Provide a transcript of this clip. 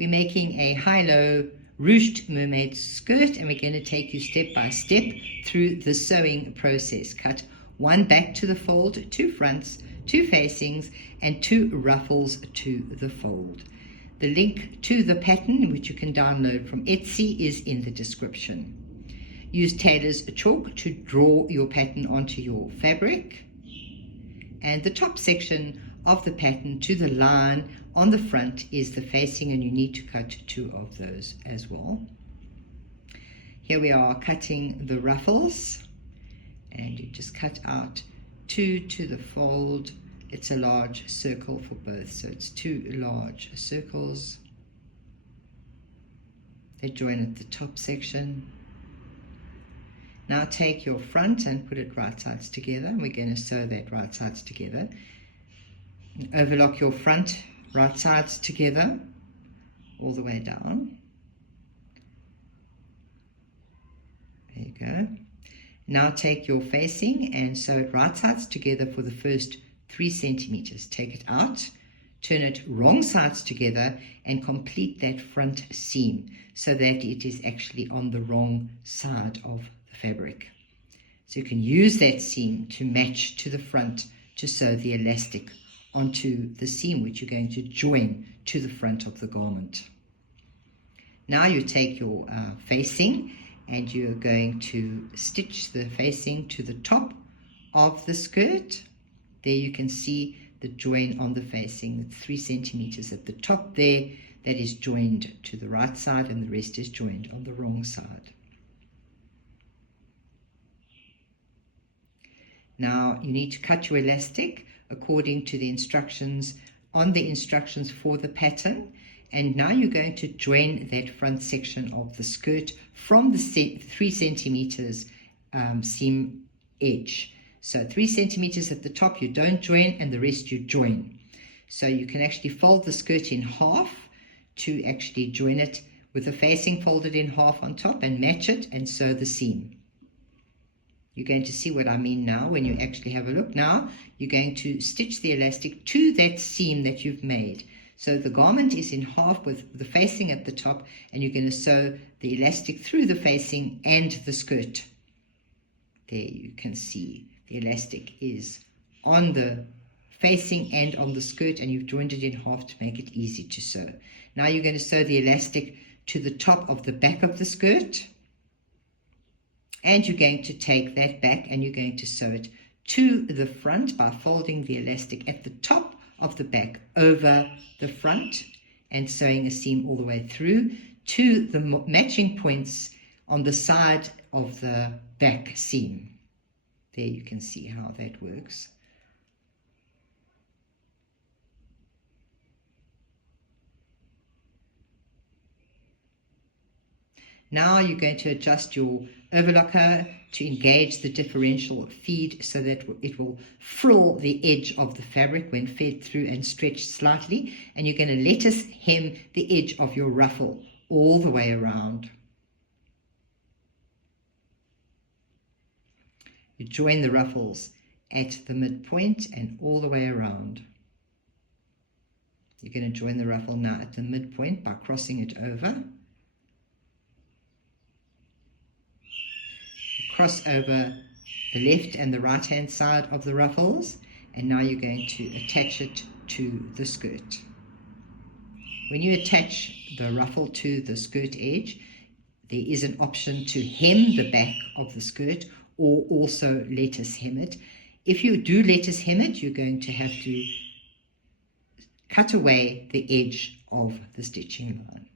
We're making a high-low ruched mermaid skirt, and we're going to take you step by step through the sewing process. Cut 1 back to the fold, 2 fronts, 2 facings, and 2 ruffles to the fold. The link to the pattern, which you can download from Etsy, is in the description. Use tailor's chalk to draw your pattern onto your fabric, and the top section of the pattern to the line on the front is the facing, and you need to cut 2 of those as well. Here we are cutting the ruffles, and you just cut out 2 to the fold. It's a large circle for both, so it's 2 large circles. They join at the top section. Now take your front and put it right sides together, and we're going to sew that right sides together. Overlock your front right sides together all the way down. There you go. Now take your facing and sew it right sides together for the first 3 centimeters. Take it out, turn it wrong sides together, and complete that front seam so that it is actually on the wrong side of the fabric. So you can use that seam to match to the front to sew the elastic onto the seam, which you're going to join to the front of the garment. Now you take your facing, and you're going to stitch the facing to the top of the skirt. There you can see the join on the facing, 3 centimeters at the top there, that is joined to the right side, and the rest is joined on the wrong side. Now you need to cut your elastic according to the instructions on the instructions for the pattern, and now you're going to join that front section of the skirt from the 3 centimeters seam edge. So 3 centimeters at the top you don't join, and the rest you join. So you can actually fold the skirt in half to actually join it with the facing folded in half on top, and match it and sew the seam. You're going to see what I mean now when you actually have a look. Now you're going to stitch the elastic to that seam that you've made. So the garment is in half with the facing at the top, and you're going to sew the elastic through the facing and the skirt. There you can see the elastic is on the facing and on the skirt, and you've joined it in half to make it easy to sew. Now you're going to sew the elastic to the top of the back of the skirt, and you're going to take that back and you're going to sew it to the front by folding the elastic at the top of the back over the front and sewing a seam all the way through to the matching points on the side of the back seam. There you can see how that works. Now you're going to adjust your overlocker to engage the differential feed so that it will frill the edge of the fabric when fed through and stretched slightly, and you're going to lettuce hem the edge of your ruffle all the way around. You join the ruffles at the midpoint and all the way around. You're going to join the ruffle now at the midpoint by crossing it over. Cross over the left and the right hand side of the ruffles, and now you're going to attach it to the skirt. When you attach the ruffle to the skirt edge, there is an option to hem the back of the skirt or also lettuce hem it. If you do lettuce hem it, you're going to have to cut away the edge of the stitching line.